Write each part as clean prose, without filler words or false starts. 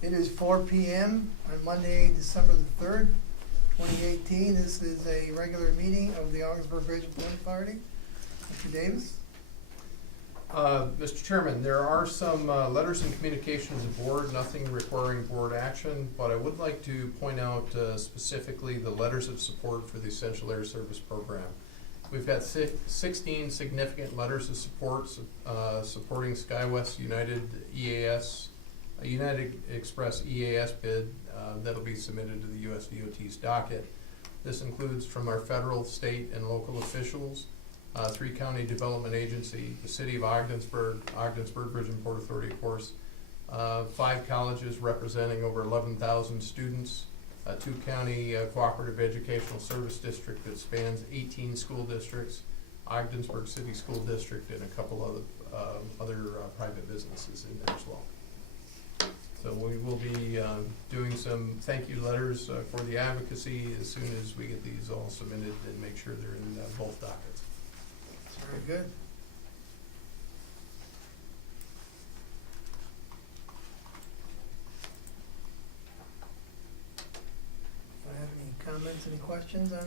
It is 4 p.m. on Monday, December the 3rd, 2018. This is a regular meeting of the Augsburg Region Political Party. Mr. Davis? Mr. Chairman, there are some letters and communications of board, nothing requiring board action, but I would like to point out specifically the letters of support for the Essential Air Service Program. We've got 16 significant letters of support supporting SkyWest United EAS, United Express EAS bid that'll be submitted to the U.S. DOT's docket. This includes from our federal, state, and local officials, 3 county development agency, the city of Ogdensburg, Ogdensburg Bridgeport Authority, of course, 5 colleges representing over 11,000 students, 2 county cooperative educational service district that spans 18 school districts, Ogdensburg City School District, and a couple of other private businesses in there as well. So we will be doing some thank you letters for the advocacy as soon as we get these all submitted and make sure they're in both dockets. Very good. Do I have any comments, any questions on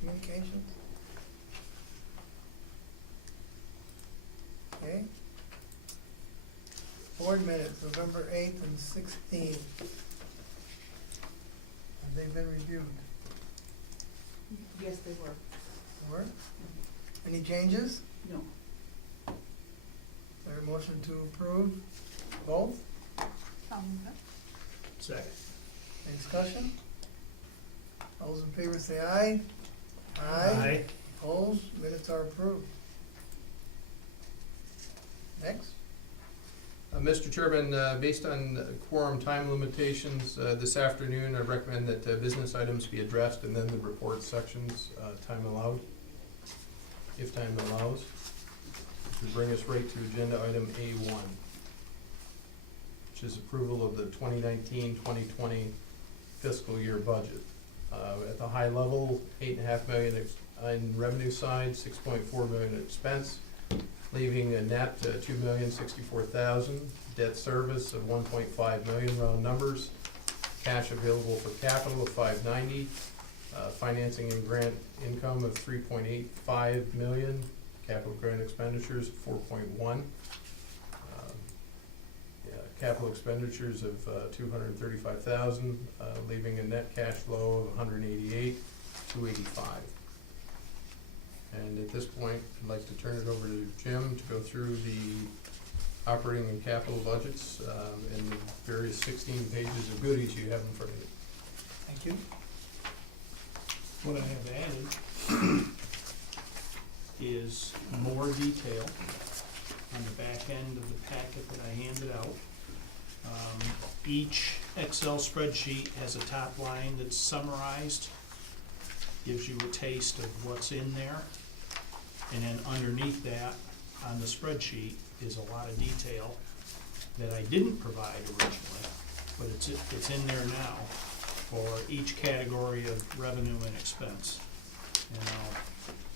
communications? Okay. Board minutes, November 8th and 16th. Have they been reviewed? Yes, they were. Were? Any changes? No. Is there a motion to approve both? Second. Any discussion? All those in favor say aye. Aye. Opposed? Minutes are approved. Next. Mr. Chairman, based on quorum time limitations this afternoon, I recommend that business items be addressed and then the report sections, time allowed, if time allows. Which would bring us right to agenda item A1, which is approval of the 2019-2020 fiscal year budget. At the high level, $8.5 million in revenue side, $6.4 million in expense, leaving a net $2,064,000, debt service of $1.5 million, round numbers, cash available for capital of $590, financing and grant income of $3.85 million, capital grant expenditures of $4.1, capital expenditures of $235,000, leaving a net cash flow of $188,285. And at this point, I'd like to turn it over to Jim to go through the operating and capital budgets and the various 16 pages of goodies you have in front of you. Thank you. What I have added is more detail on the back end of the packet that I handed out. Each Excel spreadsheet has a top line that's summarized, gives you a taste of what's in there. And then underneath that, on the spreadsheet, is a lot of detail that I didn't provide originally, but it's in there now for each category of revenue and expense. And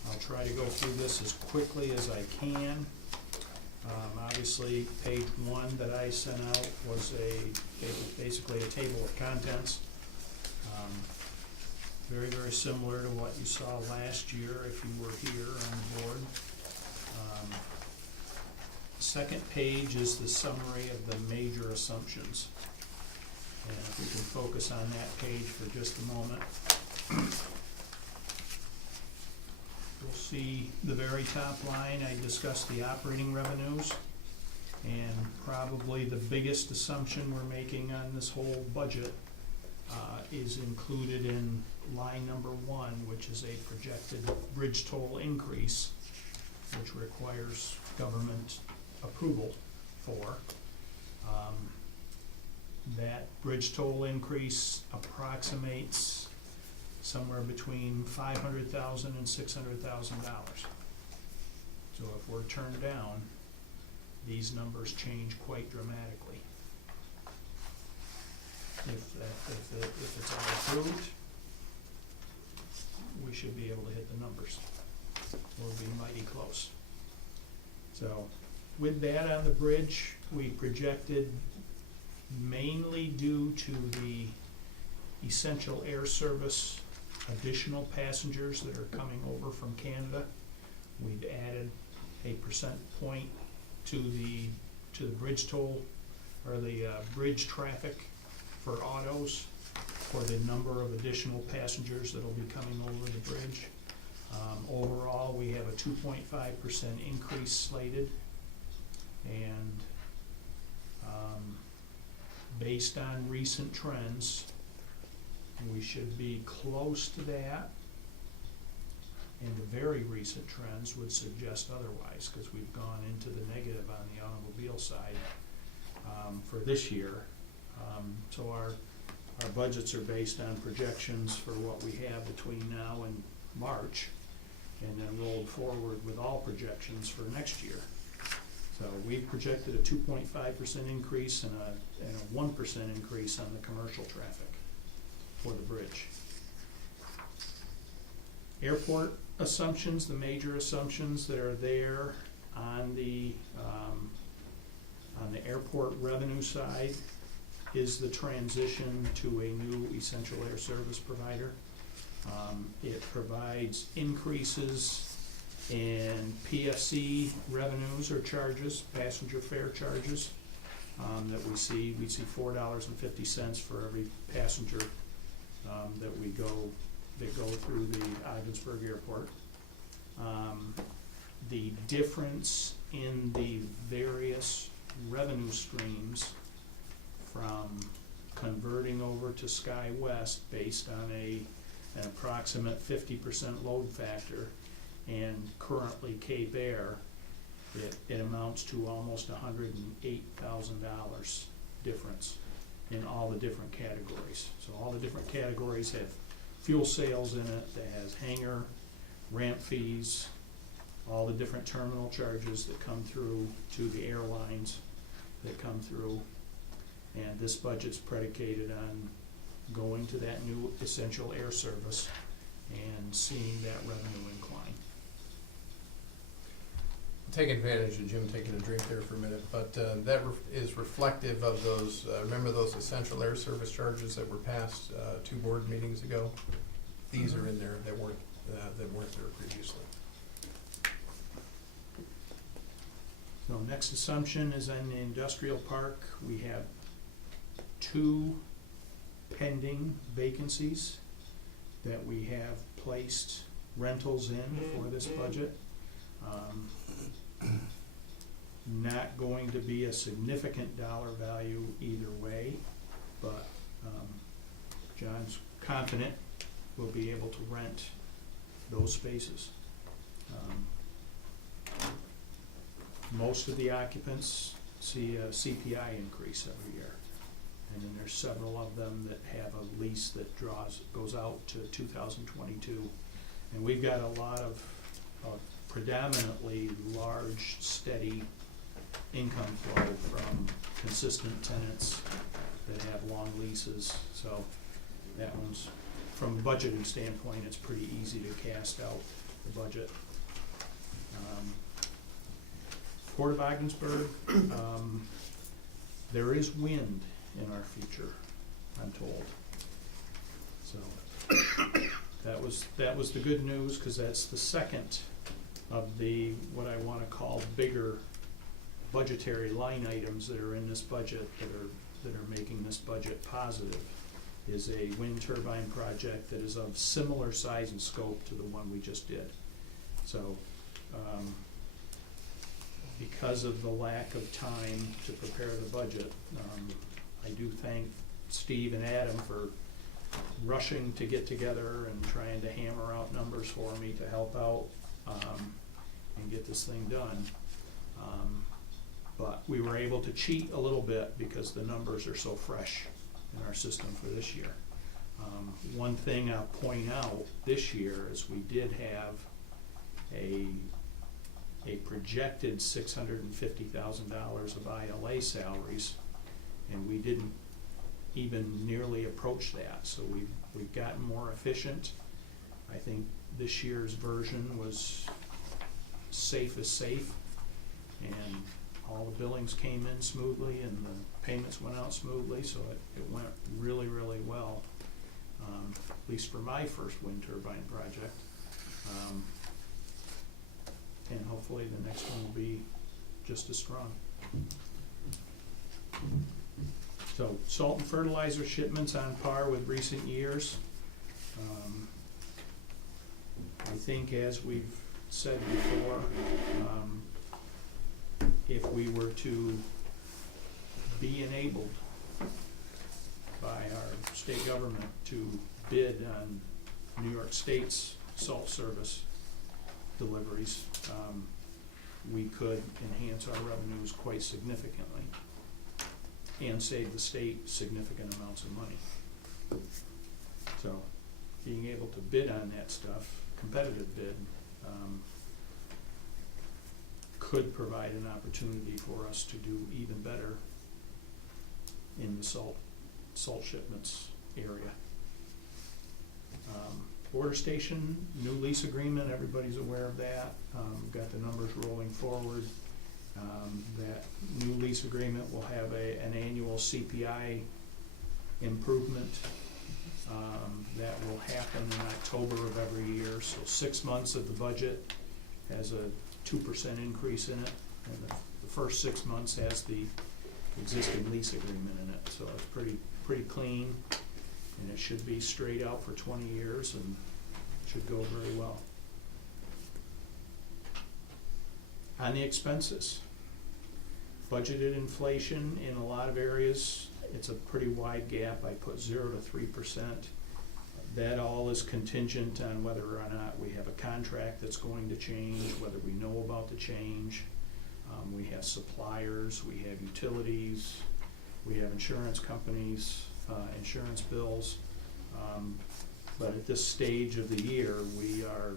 I'll try to go through this as quickly as I can. Obviously, page 1 that I sent out was basically a table of contents. Very, very similar to what you saw last year if you were here on board. Second page is the summary of the major assumptions. And if we can focus on that page for just a moment. You'll see the very top line, I discussed the operating revenues. And probably the biggest assumption we're making on this whole budget is included in line number 1, which is a projected bridge toll increase, which requires government approval for. That bridge toll increase approximates somewhere between $500,000 and $600,000. So if we're turned down, these numbers change quite dramatically. If it's all approved, we should be able to hit the numbers. We'll be mighty close. So with that on the bridge, we projected mainly due to the essential air service additional passengers that are coming over from Canada. We've added a percent point to the bridge toll, or the bridge traffic for autos, for the number of additional passengers that'll be coming over the bridge. Overall, we have a 2.5% increase slated, and based on recent trends, we should be close to that, and the very recent trends would suggest otherwise, because we've gone into the negative on the automobile side for this year. So our budgets are based on projections for what we have between now and March, and then rolled forward with all projections for next year. So we've projected a 2.5% increase and a 1% increase on the commercial traffic for the bridge. Airport assumptions, the major assumptions that are there on the airport revenue side is the transition to a new essential air service provider. It provides increases in PFC revenues or charges, passenger fare charges, that we see. We see $4.50 for every passenger that go through the Ogdensburg Airport. The difference in the various revenue streams from converting over to SkyWest based on an approximate 50% load factor, and currently Cape Air, it amounts to almost $108,000 difference in all the different categories. So all the different categories have fuel sales in it, that has hangar, ramp fees, all the different terminal charges that come through to the airlines that come through. And this budget's predicated on going to that new essential air service and seeing that revenue incline. Take advantage of Jim taking a drink there for a minute, but that is reflective of those, remember those essential air service charges that were passed 2 board meetings ago? These are in there that weren't there previously. So next assumption is on the industrial park. We have 2 pending vacancies that we have placed rentals in for this budget. Not going to be a significant dollar value either way, but John's confident we'll be able to rent those spaces. Most of the occupants see a CPI increase every year, and then there's several of them that have a lease that goes out to 2022, and we've got a lot of predominantly large, steady income flow from consistent tenants that have long leases. So that one's, from a budgeting standpoint, it's pretty easy to cast out the budget. Port of Ogdensburg, there is wind in our future, I'm told. So that was the good news, because that's the second of the, what I want to call, bigger budgetary line items that are in this budget that are making this budget positive, is a wind turbine project that is of similar size and scope to the one we just did. So because of the lack of time to prepare the budget, I do thank Steve and Adam for rushing to get together and trying to hammer out numbers for me to help out and get this thing done. But we were able to cheat a little bit because the numbers are so fresh in our system for this year. One thing I'll point out this year is we did have a projected $650,000 of ILA salaries, and we didn't even nearly approach that. So we've gotten more efficient. I think this year's version was safe as safe, and all the billings came in smoothly, and the payments went out smoothly, so it went really, really well, at least for my first wind turbine project. And hopefully the next one will be just as strong. So salt and fertilizer shipments on par with recent years. I think, as we've said before, if we were to be enabled by our state government to bid on New York State's salt service deliveries, we could enhance our revenues quite significantly and save the state significant amounts of money. So being able to bid on that stuff, competitive bid, could provide an opportunity for us to do even better in the salt shipments area. Border Station, new lease agreement, everybody's aware of that. We've got the numbers rolling forward. That new lease agreement will have an annual CPI improvement that will happen in October of every year. So 6 months of the budget has a 2% increase in it, and the first 6 months has the existing lease agreement in it. So it's pretty clean, and it should be straight out for 20 years and should go very well. On the expenses, budgeted inflation in a lot of areas, it's a pretty wide gap. I put 0 to 3%. That all is contingent on whether or not we have a contract that's going to change, whether we know about the change. We have suppliers, we have utilities, we have insurance companies, insurance bills. But at this stage of the year, we are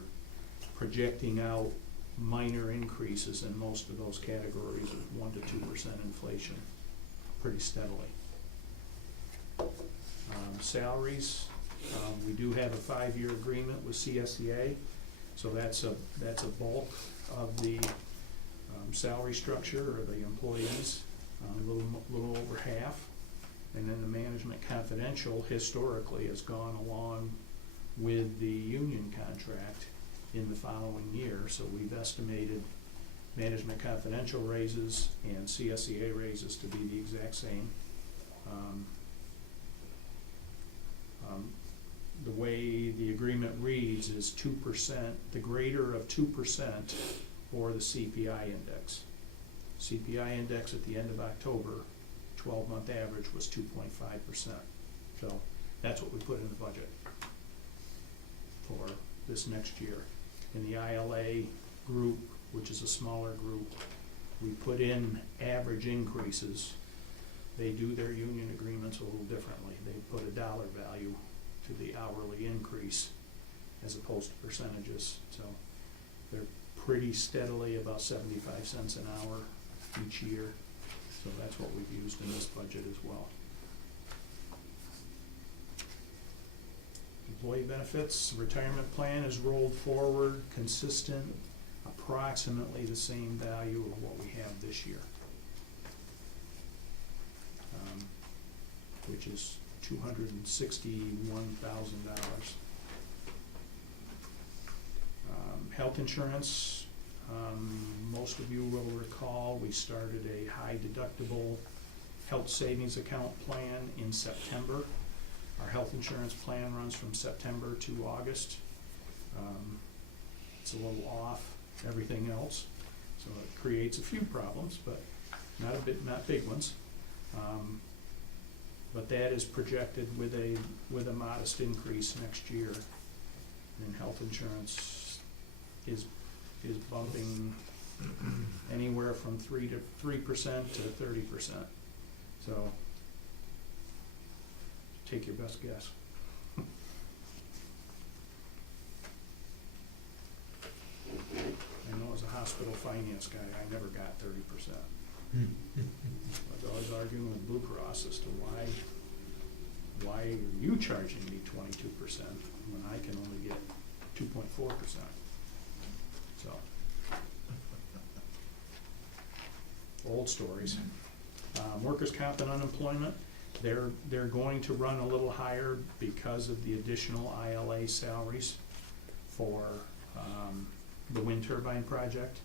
projecting out minor increases in most of those categories of 1 to 2% inflation pretty steadily. Salaries, we do have a 5-year agreement with CSEA, so that's a bulk of the salary structure or the employees, a little over half. And then the management confidential historically has gone along with the union contract in the following year. So we've estimated management confidential raises and CSEA raises to be the exact same. The way the agreement reads is 2%, the greater of 2% or the CPI index. CPI index at the end of October, 12-month average was 2.5%. So that's what we put in the budget for this next year. In the ILA group, which is a smaller group, we put in average increases. They do their union agreements a little differently. They put a dollar value to the hourly increase as opposed to percentages. So they're pretty steadily about 75 cents an hour each year. So that's what we've used in this budget as well. Employee benefits, retirement plan is rolled forward, consistent, approximately the same value of what we have this year, which is $261,000. Health insurance, most of you will recall we started a high deductible health savings account plan in September. Our health insurance plan runs from September to August. It's a little off everything else, so it creates a few problems, but not big ones. But that is projected with a modest increase next year. And health insurance is bumping anywhere from 3% to 30%. So take your best guess. I know as a hospital finance guy, I never got 30%. I was always arguing with Blue Cross as to why are you charging me 22% when I can only get 2.4%? So, old stories. Workers' comp and unemployment, they're going to run a little higher because of the additional ILA salaries for the wind turbine project,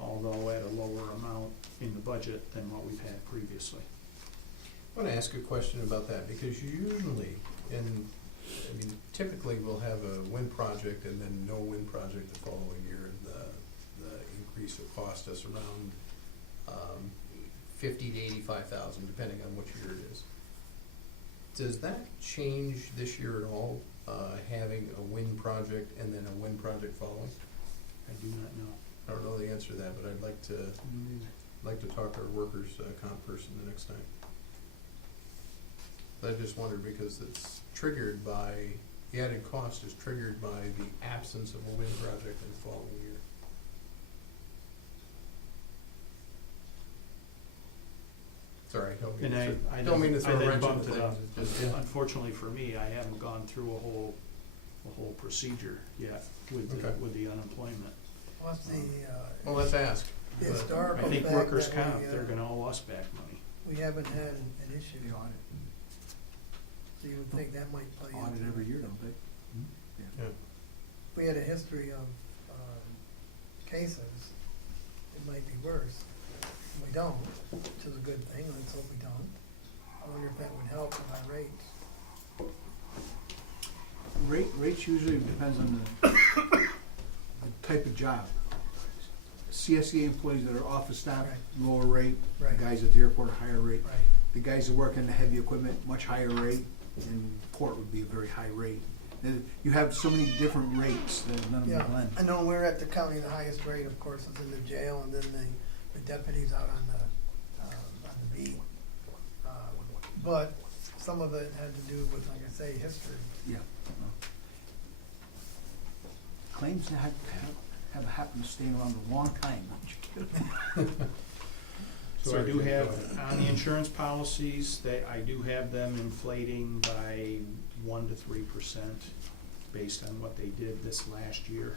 although at a lower amount in the budget than what we've had previously. I want to ask a question about that, because usually, typically we'll have a wind project and then no wind project the following year, and the increase will cost us around $50,000 to $85,000, depending on which year it is. Does that change this year at all, having a wind project and then a wind project following? I do not know. I don't know the answer to that, but I'd like to talk to our workers' comp person the next time. I just wondered, because it's triggered by, the added cost is triggered by the absence of a wind project in the following year. Sorry, And I don't mean to throw a then wrench into bumped it up. things. It's just- Unfortunately for me, I haven't gone through a whole procedure yet with Okay. the unemployment. What's the, Well, let's ask. the But- historical I think fact workers' that comp, they're gonna owe us back money. we haven't had an issue on it. So you would think that might play into it. Audit every year, don't they? Yeah. If we had a history of, cases, it might be worse. If we don't, which is a good thing, let's hope we don't. I wonder if that would help with our rates. Rates usually depends on the type of job. CSEA employees that are office staff, Right. lower rate. The Right. guys at the airport, a higher rate. Right. The guys that work in the heavy equipment, much higher rate, and port would be a very high rate. And you have so many different rates that none of them Yeah, blend. I know we're at the county, the highest rate, of course, is in the jail, and then the deputies out on the beat. But some of it had to do with, like I say, history. Yeah. Claims that have happened to stay around a long time, don't you kidding? So I Sorry, do Jim, go have, ahead. on the insurance policies, I do have them inflating by 1 to 3% based on what they did this last year.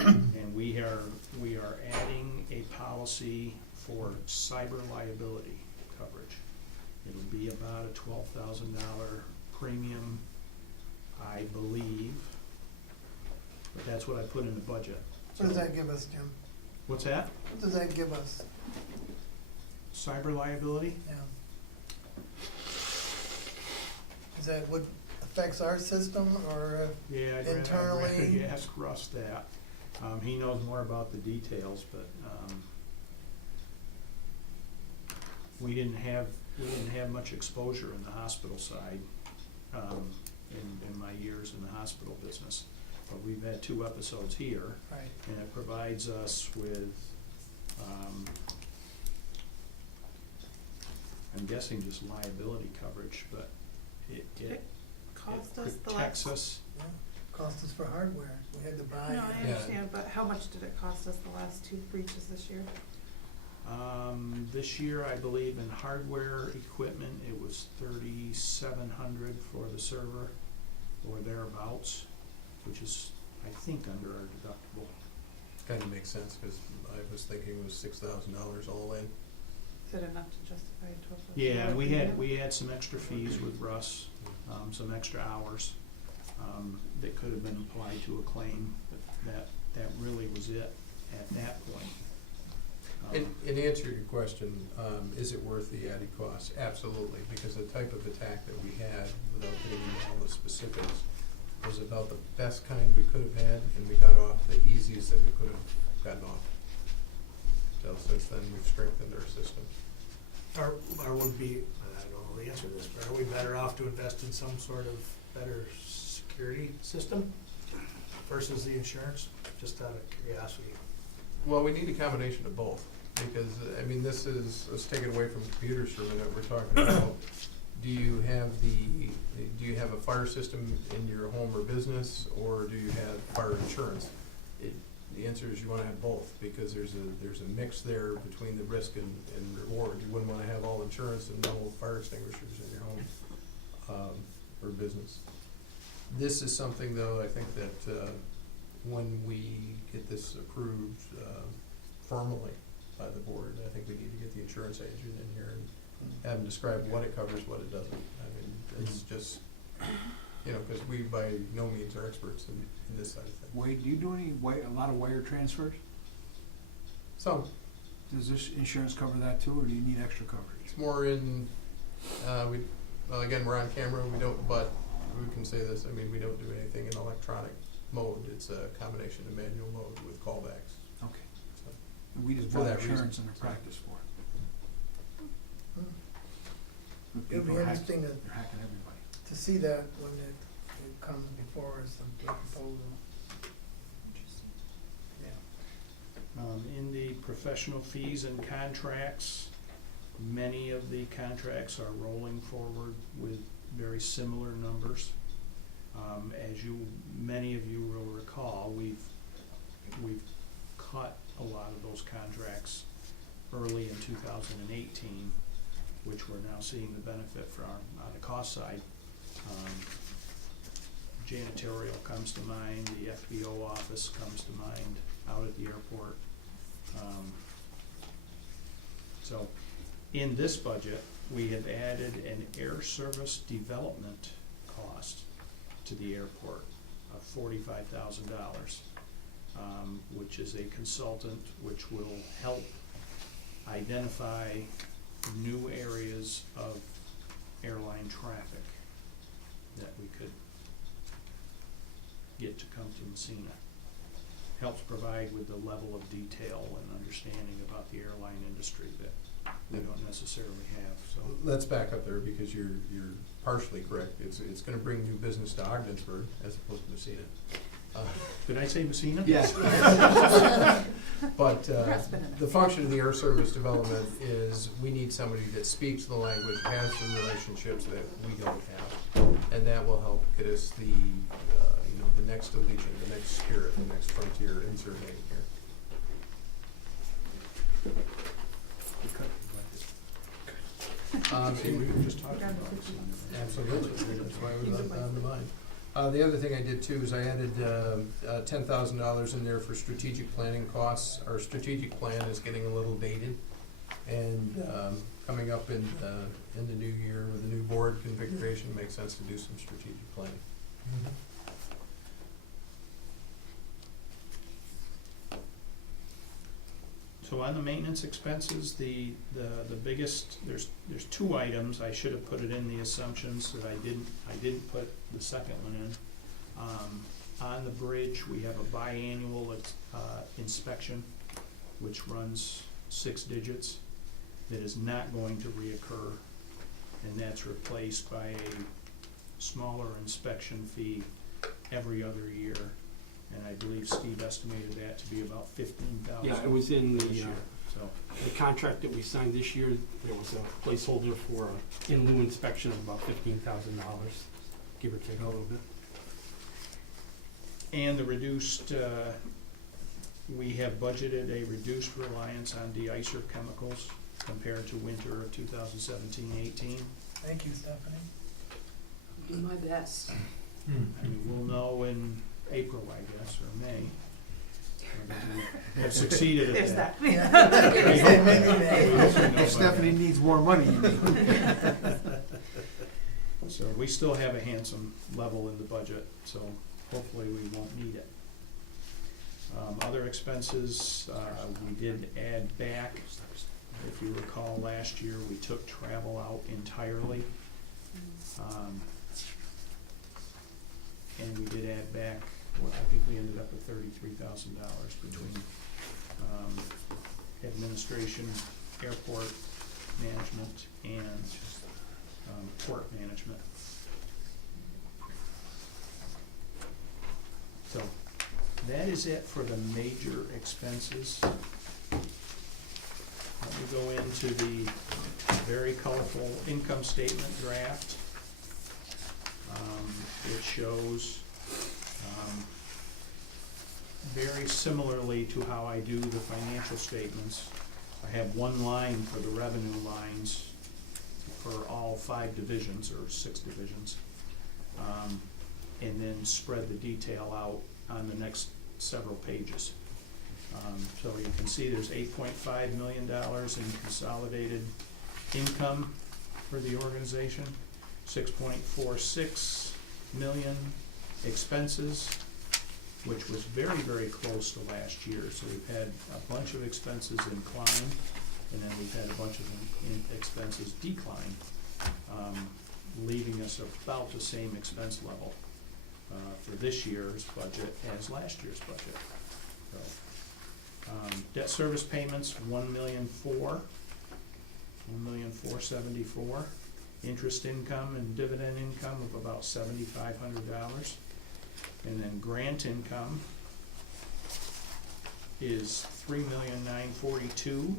And we are adding a policy for cyber liability coverage. It'll be about a $12,000 premium, I believe, but that's what I put in the budget. What does So- that give us, Jim? What's that? What does that give us? Cyber liability? Yeah. Is that what affects our system, or, Yeah, I'd Internally- rather ask Russ that. He knows more about the details, but, we didn't have much exposure in the hospital side, in my years in the hospital business. But we've had 2 episodes here, right, and it provides us with, I'm guessing just liability coverage, but it Cost us the protects last. us. yeah. Cost us for hardware, we had to buy. No, I Yeah. understand, but how much did it cost us the last 2 breaches this year? This year, I believe in hardware equipment, it was $3,700 for the server or thereabouts, which is, I think, under our deductible. Kind of makes sense, because I was thinking it was $6,000 all in. Is it enough to justify a $12,000? Yeah, and premium? we had some extra fees with Russ, some extra hours, that could have been applied to a claim, but that really was it at that point. In answer to your question, is it worth the added cost? Absolutely, because the type of attack that we had, without getting into all the specifics, was about the best kind we could have had, and we got off the easiest that we could have gotten off. So since then, we've strengthened our system. Or would be, I don't know the answer to this, but are we better off to invest in some sort of better security system versus the insurance? Just out of curiosity. Well, we need a combination of both, because, this is, let's take it away from computers for a minute, we're talking about, do you have a fire system in your home or business, or do you have fire insurance? The answer is you wanna have both, because there's a mix there between the risk and reward. You wouldn't wanna have all insurance and no fire extinguishers in your home, or business. This is something, though, I think that, when we get this approved, formally, by the board. I think we need to get the insurance agent in here and have him describe what it covers, what it doesn't. I mean, it's just, you know, because we by no means are experts in this side of things. Wade, do you do a lot of wire transfers? So, Does this insurance cover that too, or do you need extra coverage? it's more in, well, again, we're on camera, we don't, but we can say this, I mean, we don't do anything in electronic mode. It's a combination of manual mode with callbacks. Okay. So, And we just For buy that reason. insurance under practice for it. But It'll be people are hack- interesting They're hacking everybody. to see that when it comes before us, the proposal. Yeah. In the professional fees and contracts, many of the contracts are rolling forward with very similar numbers. As many of you will recall, we've cut a lot of those contracts early in 2018, which we're now seeing the benefit from on the cost side. Janitorial comes to mind, the FBO office comes to mind out at the airport. So in this budget, we have added an air service development cost to the airport of $45,000, which is a consultant which will help identify new areas of airline traffic that we could get to come to Messina. Helps provide with the level of detail and understanding about the airline industry that we don't necessarily have, so. let's back up there because you're partially correct. It's gonna bring new business to Ogdensburg as opposed to Messina. Did I say Messina? Yes. But the function of the air service development is we need somebody that speaks the language, has the relationships that we don't have. And that will help get us the, the next Allegiant, the next Spirit, the next Frontier in surveying here. Okay, we were just talking Down to about 50. Messina. Absolutely, that's why we left that on the mind. The other thing I did too is I added $10,000 in there for strategic planning costs. Our strategic plan is getting a little dated, and coming up in the new year with the new board configuration, it makes sense to do some strategic planning. So on the maintenance expenses, the biggest, there's two items, I should have put it in the assumptions that I didn't put the second one in. On the bridge, we have a biannual inspection, which runs 6 digits, that is not going to reoccur, and that's replaced by a smaller inspection fee every other year. And I believe Steve estimated that to be about $15,000. Yeah, it was in this the, year. So the contract that we signed this year. There was a placeholder for a in lieu inspection of about $15,000, give or take a little bit. And the reduced, we have budgeted a reduced reliance on de-icer chemicals compared to winter of 2017-18. Thank you, Stephanie. Do my best. I mean, we'll know in April, I guess, or May, whether we have succeeded at There's that. that. Yeah. Maybe We May. hope we know by If Stephanie then. needs more money, you mean. So we still have a handsome level in the budget, so hopefully we won't need it. Other expenses, we did add back. If you recall, last year, we took travel out entirely. And we did add back, well, I think we ended up with $33,000 between administration, airport management, and port management. So that is it for the major expenses. Let me go into the very colorful income statement draft. It shows very similarly to how I do the financial statements. I have one line for the revenue lines for all 5 divisions or 6 divisions, and then spread the detail out on the next several pages. So you can see there's $8.5 million in consolidated income for the organization, 6.46 million expenses, which was very, very close to last year. So we've had a bunch of expenses incline, and then we've had a bunch of expenses decline, leaving us about the same expense level for this year's budget as last year's budget. So, debt service payments, $1,474,000. Interest income and dividend income of about $7,500. And then grant income is $3,942,000.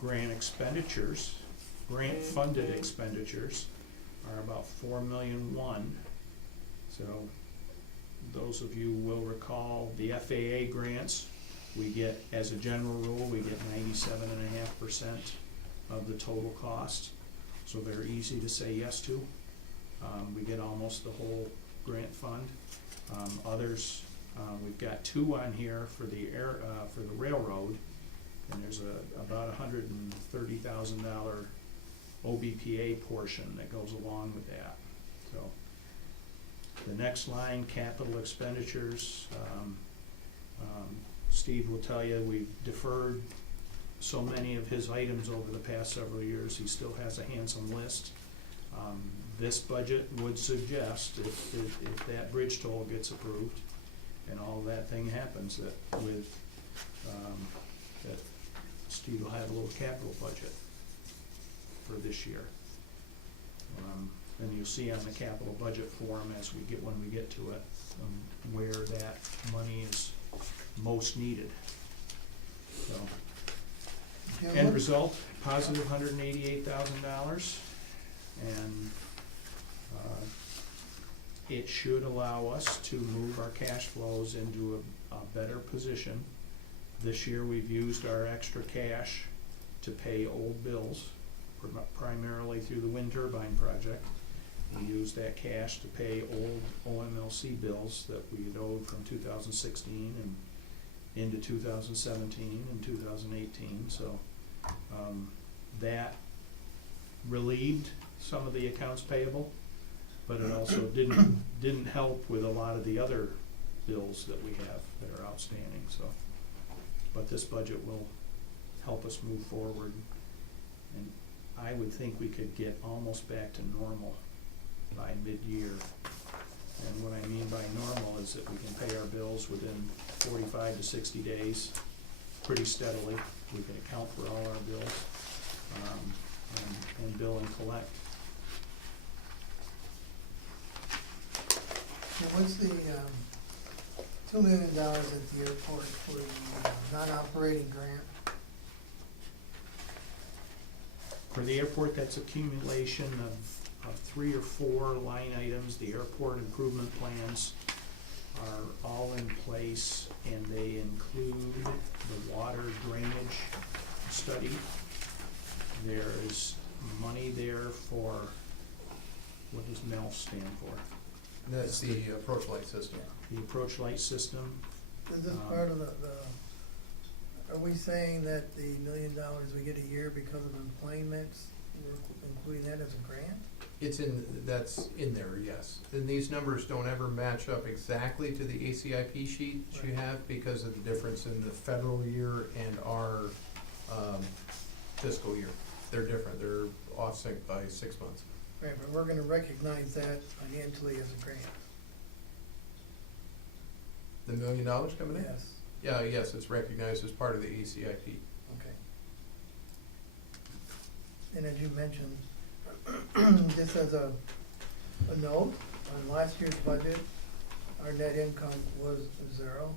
Grant expenditures, grant funded expenditures are about $4,001,000. So those of you will recall the FAA grants, we get, as a general rule, we get 97.5% of the total cost. So they're easy to say yes to. We get almost the whole grant fund. Others, we've got two on here for the for the railroad, and there's about $130,000 OBPA portion that goes along with that. So the next line, capital expenditures. Steve will tell you we've deferred so many of his items over the past several years. He still has a handsome list. This budget would suggest, if that bridge toll gets approved and all that thing happens, that that Steve will have a little capital budget for this year. And you'll see on the capital budget form when we get to it, where that money is most needed. So, Yeah, end what- result, positive $188,000, and it should allow us to move our cash flows into a better position. This year we've used our extra cash to pay old bills, primarily through the wind turbine project. We used that cash to pay old OMLC bills that we had owed from 2016 and into 2017 and 2018. So that relieved some of the accounts payable, but it also didn't help with a lot of the other bills that we have that are outstanding. So, but this budget will help us move forward, and I would think we could get almost back to normal by mid-year. And what I mean by normal is that we can pay our bills within 45 to 60 days pretty steadily. We can account for all our bills and bill and collect. And what's the $2 million at the airport for the non-operating grant? For the airport, that's accumulation of 3 or 4 line items. The airport improvement plans are all in place, and they include the water drainage study. There is money there for, what does MELF stand for? That's the approach light system. The approach light system. Is this part of the, are we saying that the $1 million we get a year because of employments, we're including that as a grant? That's in there, yes. And these numbers don't ever match up exactly to the ACIP sheet you Right. have because of the difference in the federal year and our fiscal year. They're different. They're offset by 6 months. Right, but we're gonna recognize that financially as a grant. The $1 million coming in? Yes, Yeah, yes, it's recognized as part of the ACIP. okay. And as you mentioned, just as a note, on last year's budget, our net income was 0.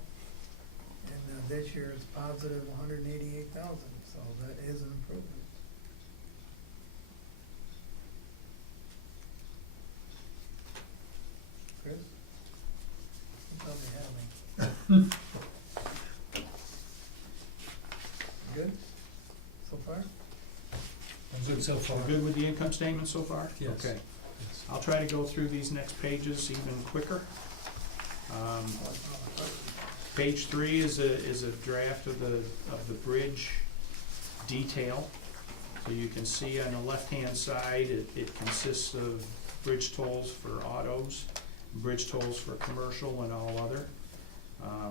And this year it's positive 188,000, so that is an improvement. Chris? You probably have me. Good, so far? I'm good so far. Good with the income statement so far? Yes. Okay. I'll try to go through these next pages even quicker. Page 3 is a draft of the bridge detail. So you can see on the left-hand side, it consists of bridge tolls for autos, bridge tolls for commercial and all other,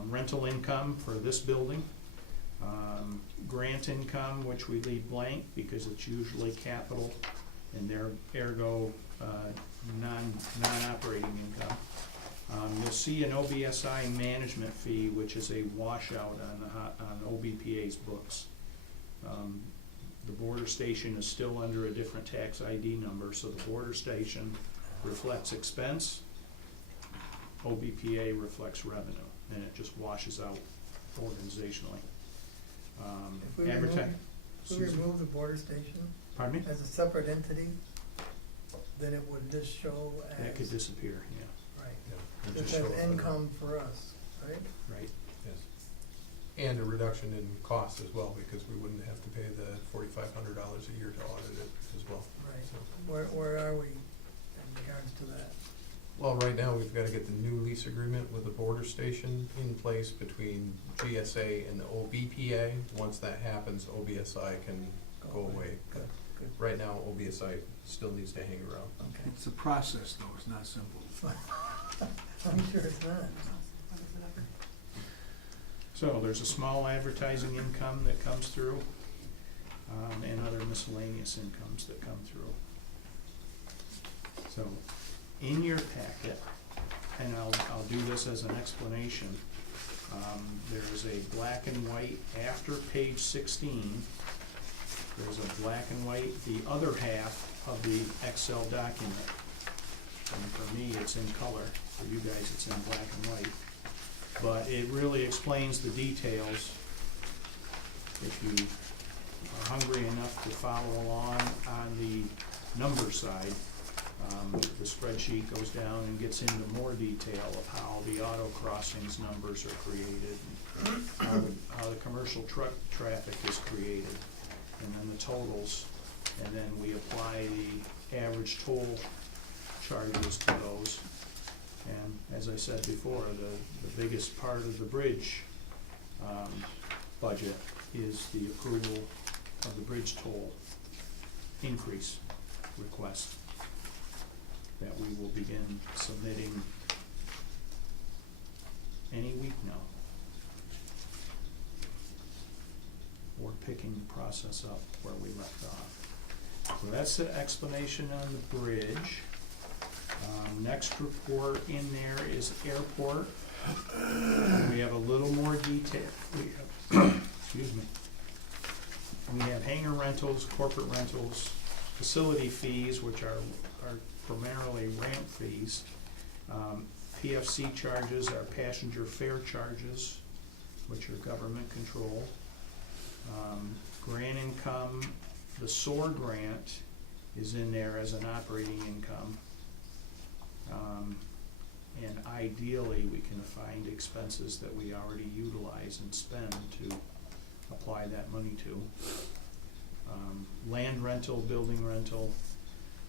rental income for this building, grant income, which we leave blank because it's usually capital and their ergo non-operating income. You'll see an OBSI management fee, which is a washout on OBPA's books. The border station is still under a different tax ID number, so the border station reflects expense, OBPA reflects revenue, and it just washes out organizationally. If we Excuse me? remove the border station Pardon me? as a separate entity, then it would just show as. That could disappear, Right, Yeah, just show as it. income for us, right? right. Yes. And a reduction in cost as well, because we wouldn't have to pay the $4,500 a year to audit it as well. Right. So- Where are we in regards to that? Well, right now, we've got to get the new lease agreement with the border station in place between GSA and the OBPA. Once that happens, OBSI can go away. Good, good, Right now, OBSI still needs to hang around. okay. It's a process though, it's not simple. I'm sure it's not. So there's a small advertising income that comes through, and other miscellaneous incomes that come through. So, in your packet, and I'll do this as an explanation, there is a black and white after page 16. There's a black and white, the other half of the Excel document. And for me, it's in color. For you guys, it's in black and white. But it really explains the details. If you are hungry enough to follow along on the number side, the spreadsheet goes down and gets into more detail of how the auto crossings numbers are created, and how the commercial truck traffic is created, and then the totals, and then we apply the average toll charges to those. And as I said before, the biggest part of the bridge budget is the approval of the bridge toll increase request that we will begin submitting any week now. We're picking the process up where we left off. So that's the explanation on the bridge. Next report in there is airport. We have a little more detail. We have, excuse me. We have hangar rentals, corporate rentals, facility fees, which are primarily ramp fees. PFC charges are passenger fare charges, which are government control. Grant income, the SOAR grant is in there as an operating income. And ideally, we can find expenses that we already utilize and spend to apply that money to. Land rental, building rental,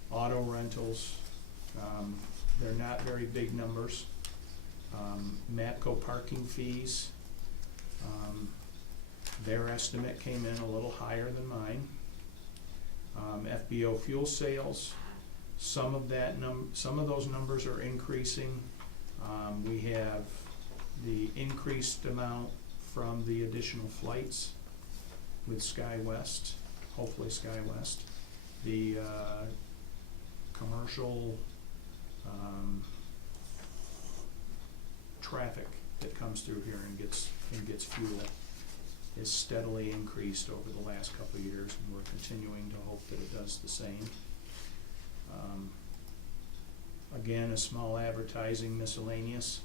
auto rentals, they're not very big numbers. MAPCO parking fees, their estimate came in a little higher than mine. FBO fuel sales, some of those numbers are increasing. We have the increased amount from the additional flights with SkyWest, hopefully SkyWest. The commercial traffic that comes through here and gets fuel is steadily increased over the last couple of years, and we're continuing to hope that it does the same. Again, a small advertising miscellaneous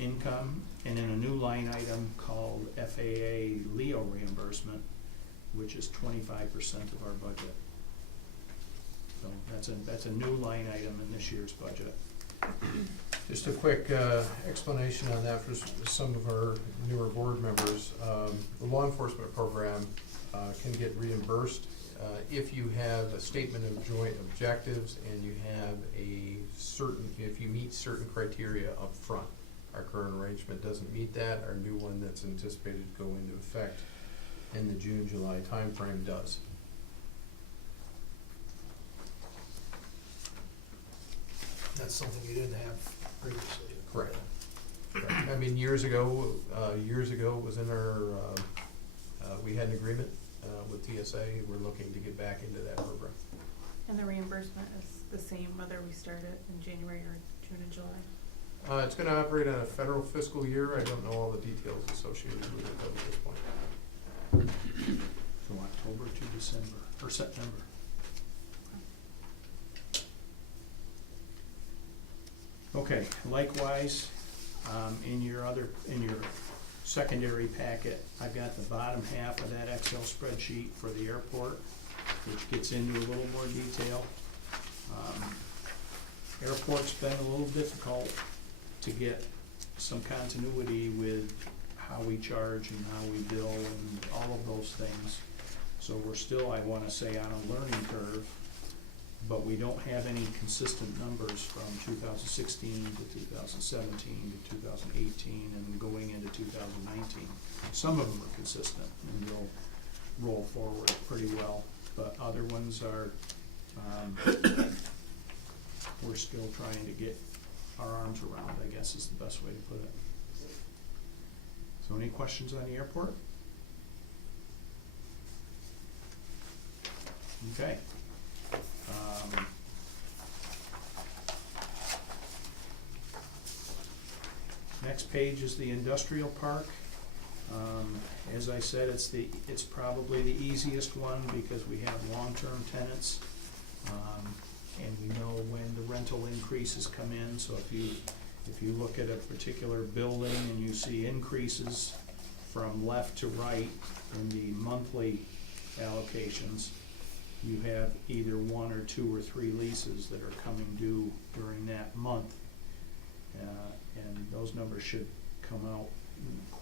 income, and in a new line item called FAA LEO reimbursement, which is 25% of our budget. So that's a new line item in this year's budget. Just a quick explanation on that for some of our newer board members. The law enforcement program can get reimbursed if you have a statement of joint objectives and you have if you meet certain criteria up front. Our current arrangement doesn't meet that. Our new one that's anticipated to go into effect in the June, July timeframe does. That's something you didn't have previously. Correct. I mean, years ago, it was in our, we had an agreement with TSA. We're looking to get back into that program. And the reimbursement is the same whether we start it in January or June and July. It's gonna operate on a federal fiscal year. I don't know all the details associated with it at this point. From October to December, or September. Okay, likewise, in your secondary packet, I've got the bottom half of that Excel spreadsheet for the airport, which gets into a little more detail. Airport's been a little difficult to get some continuity with how we charge and how we bill and all of those things. So we're still, I wanna say, on a learning curve, but we don't have any consistent numbers from 2016 to 2017 to 2018 and going into 2019. Some of them are consistent and they'll roll forward pretty well, but other ones are, we're still trying to get our arms around, I guess is the best way to put it. So any questions on the airport? Okay. Next page is the industrial park. As I said, it's probably the easiest one because we have long-term tenants. And we know when the rental increases come in, so if you look at a particular building and you see increases from left to right in the monthly allocations, you have either one or two or three leases that are coming due during that month. And those numbers should come out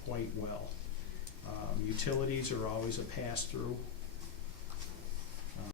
quite well. Utilities are always a pass-through.